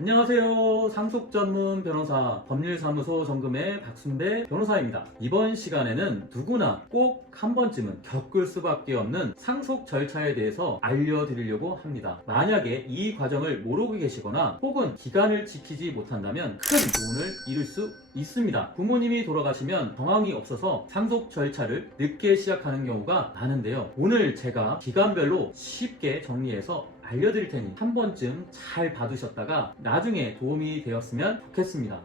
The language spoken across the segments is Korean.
안녕하세요. 상속 전문 변호사 법률사무소 정금의 박순배 변호사입니다. 이번 시간에는 누구나 꼭 한 번쯤은 겪을 수밖에 없는 상속 절차에 대해서 알려드리려고 합니다. 만약에 이 과정을 모르고 계시거나 혹은 기간을 지키지 못한다면 큰 돈을 잃을 수 있습니다. 부모님이 돌아가시면 정황이 없어서 상속 절차를 늦게 시작하는 경우가 많은데요. 오늘 제가 기간별로 쉽게 정리해서 알려드릴 테니 한 번쯤 잘 봐두셨다가 나중에 도움이 되었으면 좋겠습니다.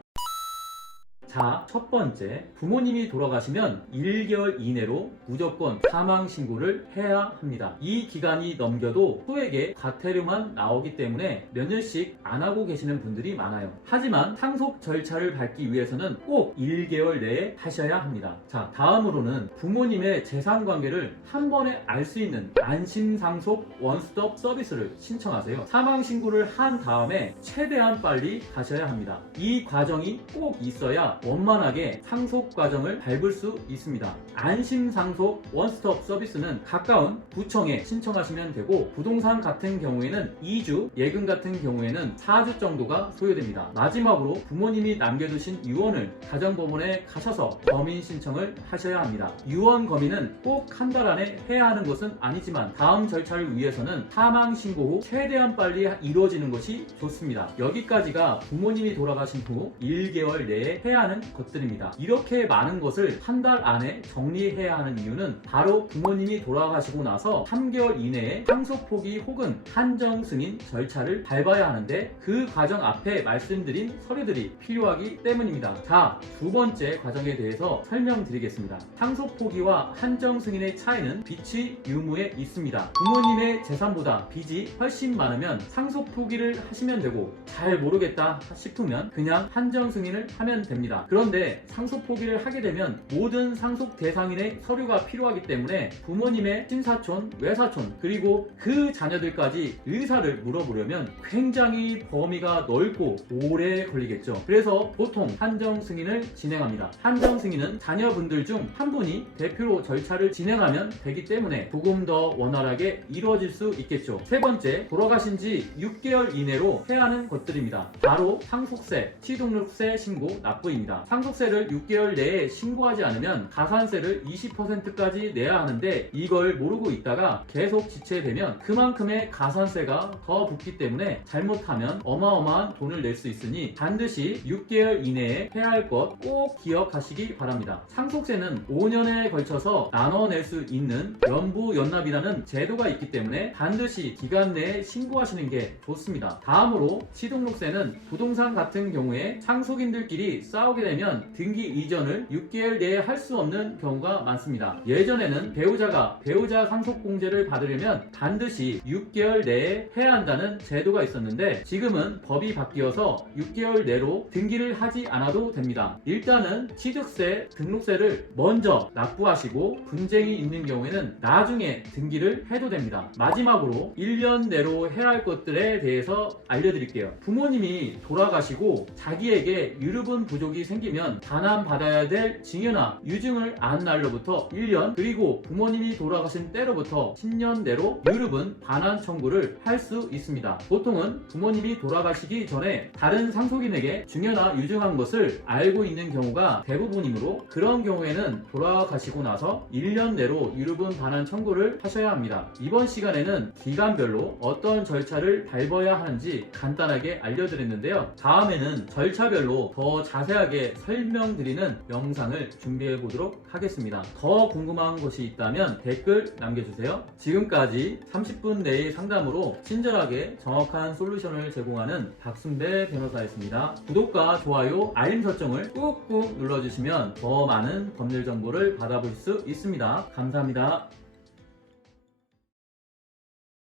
자, 첫 번째, 부모님이 돌아가시면 1개월 이내로 무조건 사망 신고를 해야 합니다. 이 기간이 넘겨도 소액의 과태료만 나오기 때문에 몇 년씩 안 하고 계시는 분들이 많아요. 하지만 상속 절차를 밟기 위해서는 꼭 1개월 내에 하셔야 합니다. 자, 다음으로는 부모님의 재산 관계를 한 번에 알 수 있는 안심상속 원스톱 서비스를 신청하세요. 사망 신고를 한 다음에 최대한 빨리 가셔야 합니다. 이 과정이 꼭 있어야 원만하게 상속 과정을 밟을 수 있습니다. 안심상속 원스톱 서비스는 가까운 구청에 신청하시면 되고, 부동산 같은 경우에는 2주, 예금 같은 경우에는 4주 정도가 소요됩니다. 마지막으로 부모님이 남겨두신 유언을 가정법원에 가셔서 검인 신청을 하셔야 합니다. 유언 검인은 꼭 한 달 안에 해야 하는 것은 아니지만 다음 절차를 위해서는 사망 신고 후 최대한 빨리 이루어지는 것이 좋습니다. 여기까지가 부모님이 돌아가신 후 1개월 내에 해야 하는 것들입니다. 이렇게 많은 것을 한 달 안에 정리해야 하는 이유는 바로 부모님이 돌아가시고 나서 3개월 이내에 상속 포기 혹은 한정 승인 절차를 밟아야 하는데, 그 과정 앞에 말씀드린 서류들이 필요하기 때문입니다. 자, 두 번째 과정에 대해서 설명드리겠습니다. 상속 포기와 한정 승인의 차이는 빚이 유무에 있습니다. 부모님의 재산보다 빚이 훨씬 많으면 상속 포기를 하시면 되고, 잘 모르겠다 싶으면 그냥 한정 승인을 하면 됩니다. 그런데 상속 포기를 하게 되면 모든 상속 대상인의 서류가 필요하기 때문에 부모님의 친사촌, 외사촌, 그리고 그 자녀들까지 의사를 물어보려면 굉장히 범위가 넓고 오래 걸리겠죠. 그래서 보통 한정 승인을 진행합니다. 한정 승인은 자녀분들 중 한 분이 대표로 절차를 진행하면 되기 때문에 조금 더 원활하게 이루어질 수 있겠죠. 세 번째, 돌아가신 지 6개월 이내로 해야 하는 것들입니다. 바로 상속세, 취등록세 신고, 납부입니다. 상속세를 6개월 내에 신고하지 않으면 가산세를 20%까지 내야 하는데, 이걸 모르고 있다가 계속 지체되면 그만큼의 가산세가 더 붙기 때문에 잘못하면 어마어마한 돈을 낼 수 있으니 반드시 6개월 이내에 해야 할 것 꼭 기억하시기 바랍니다. 상속세는 5년에 걸쳐서 나눠낼 수 있는 연부연납이라는 제도가 있기 때문에 반드시 기간 내에 신고하시는 게 좋습니다. 다음으로 취등록세는 부동산 같은 경우에 상속인들끼리 싸우게 되면 등기 이전을 6개월 내에 할 수 없는 경우가 많습니다. 예전에는 배우자가 배우자 상속공제를 받으려면 반드시 6개월 내에 해야 한다는 제도가 있었는데, 지금은 법이 바뀌어서 6개월 내로 등기를 하지 않아도 됩니다. 일단은 취득세, 등록세를 먼저 납부하시고 분쟁이 있는 경우에는 나중에 등기를 해도 됩니다. 마지막으로 1년 내로 해야 할 것들에 대해서 알려드릴게요. 부모님이 돌아가시고 자기에게 유류분 부족이 생기면 반환받아야 될 증여나 유증을 안 날로부터 1년, 그리고 부모님이 돌아가신 때로부터 10년 내로 유류분 반환 청구를 할 수 있습니다. 보통은 부모님이 돌아가시기 전에 다른 상속인에게 증여나 유증한 것을 알고 있는 경우가 대부분이므로, 그런 경우에는 돌아가시고 나서 1년 내로 유류분 반환 청구를 하셔야 합니다. 이번 시간에는 기간별로 어떤 절차를 밟아야 하는지 간단하게 알려드렸는데요. 다음에는 절차별로 더 자세하게 설명드리는 영상을 준비해 보도록 하겠습니다. 더 궁금한 것이 있다면 댓글 남겨주세요. 지금까지 30분 내의 상담으로 친절하게 정확한 솔루션을 제공하는 박순배 변호사였습니다. 구독과 좋아요, 알림 설정을 꾹꾹 눌러주시면 더 많은 법률 정보를 받아볼 수 있습니다. 감사합니다.